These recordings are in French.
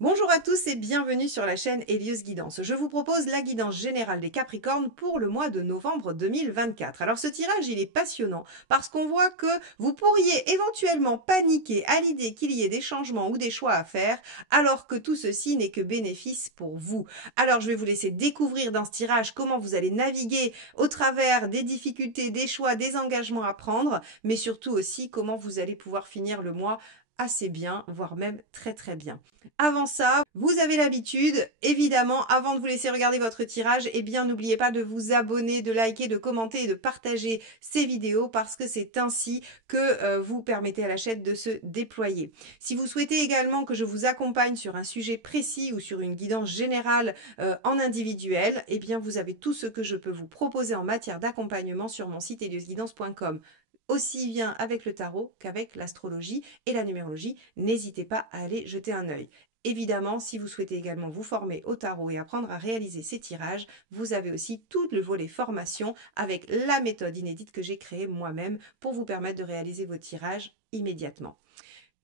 Bonjour à tous et bienvenue sur la chaîne Elios Guidance. Je vous propose la guidance générale des Capricornes pour le mois de novembre 2024. Alors ce tirage, il est passionnant parce qu'on voit que vous pourriez éventuellement paniquer à l'idée qu'il y ait des changements ou des choix à faire alors que tout ceci n'est que bénéfice pour vous. Alors je vais vous laisser découvrir dans ce tirage comment vous allez naviguer au travers des difficultés, des choix, des engagements à prendre, mais surtout aussi comment vous allez pouvoir finir le mois assez bien, voire même très très bien. Avant ça, vous avez l'habitude, évidemment, avant de vous laisser regarder votre tirage, eh bien n'oubliez pas de vous abonner, de liker, de commenter et de partager ces vidéos parce que c'est ainsi que vous permettez à la chaîne de se déployer. Si vous souhaitez également que je vous accompagne sur un sujet précis ou sur une guidance générale en individuel, eh bien vous avez tout ce que je peux vous proposer en matière d'accompagnement sur mon site eliosguidance.com, aussi bien avec le tarot qu'avec l'astrologie et la numérologie. N'hésitez pas à aller jeter un œil. Évidemment, si vous souhaitez également vous former au tarot et apprendre à réaliser ces tirages, vous avez aussi tout le volet formation avec la méthode inédite que j'ai créée moi-même pour vous permettre de réaliser vos tirages immédiatement.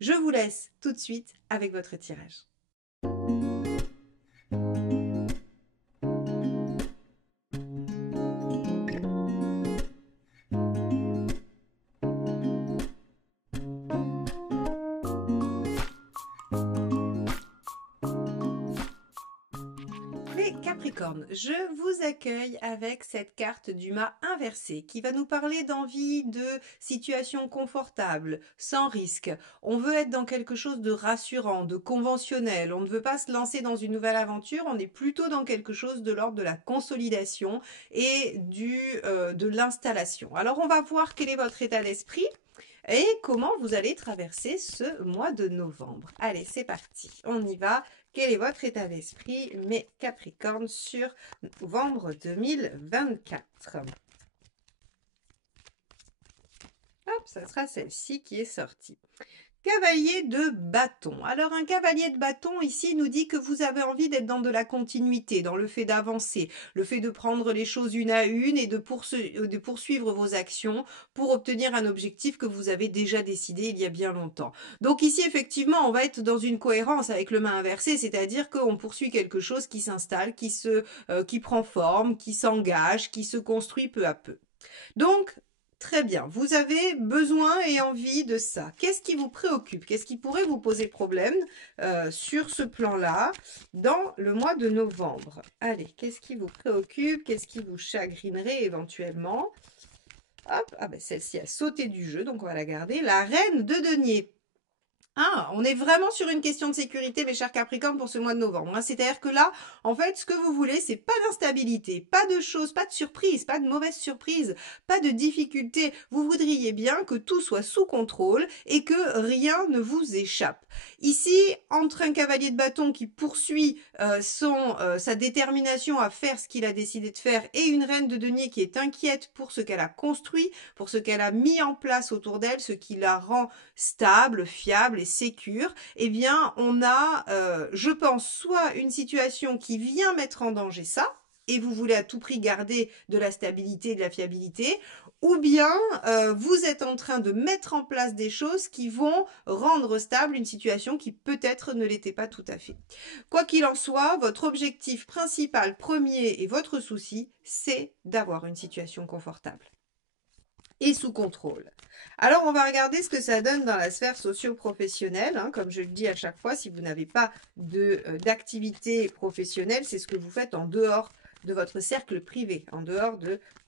Je vous laisse tout de suite avec votre tirage. Les Capricornes, je vous accueille avec cette carte du mât inversé qui va nous parler d'envie de situation confortable, sans risque. On veut être dans quelque chose de rassurant, de conventionnel. On ne veut pas se lancer dans une nouvelle aventure. On est plutôt dans quelque chose de l'ordre de la consolidation et de l'installation. Alors on va voir quel est votre état d'esprit et comment vous allez traverser ce mois de novembre. Allez, c'est parti, on y va. Quel est votre état d'esprit, mes Capricornes, sur novembre 2024? Hop, ça sera celle-ci qui est sortie. Cavalier de bâton. Alors un cavalier de bâton ici nous dit que vous avez envie d'être dans de la continuité, dans le fait d'avancer, le fait de prendre les choses une à une et de poursuivre vos actions pour obtenir un objectif que vous avez déjà décidé il y a bien longtemps. Donc ici effectivement on va être dans une cohérence avec le main inversé, c'est-à-dire qu'on poursuit quelque chose qui s'installe, qui prend forme, qui s'engage, qui se construit peu à peu. Donc, très bien, vous avez besoin et envie de ça. Qu'est-ce qui vous préoccupe? Qu'est-ce qui pourrait vous poser problème sur ce plan-là dans le mois de novembre? Allez, qu'est-ce qui vous préoccupe? Qu'est-ce qui vous chagrinerait éventuellement? Hop, ah ben celle-ci a sauté du jeu, donc on va la garder. La reine de denier. Ah, on est vraiment sur une question de sécurité, mes chers Capricornes, pour ce mois de novembre. C'est-à-dire que là, en fait, ce que vous voulez, c'est pas d'instabilité, pas de choses, pas de surprise, pas de mauvaise surprise, pas de difficulté. Vous voudriez bien que tout soit sous contrôle et que rien ne vous échappe. Ici, entre un cavalier de bâton qui poursuit sa détermination à faire ce qu'il a décidé de faire et une reine de denier qui est inquiète pour ce qu'elle a construit, pour ce qu'elle a mis en place autour d'elle, ce qui la rend stable, fiable et sécure, eh bien, on a, je pense, soit une situation qui vient mettre en danger ça, et vous voulez à tout prix garder de la stabilité, de la fiabilité, ou bien vous êtes en train de mettre en place des choses qui vont rendre stable une situation qui peut-être ne l'était pas tout à fait. Quoi qu'il en soit, votre objectif principal, premier et votre souci, c'est d'avoir une situation confortable et sous contrôle. Alors, on va regarder ce que ça donne dans la sphère socio-professionnelle. Comme je le dis à chaque fois, si vous n'avez pas d'activité professionnelle, c'est ce que vous faites en dehors de votre cercle privé, en dehors de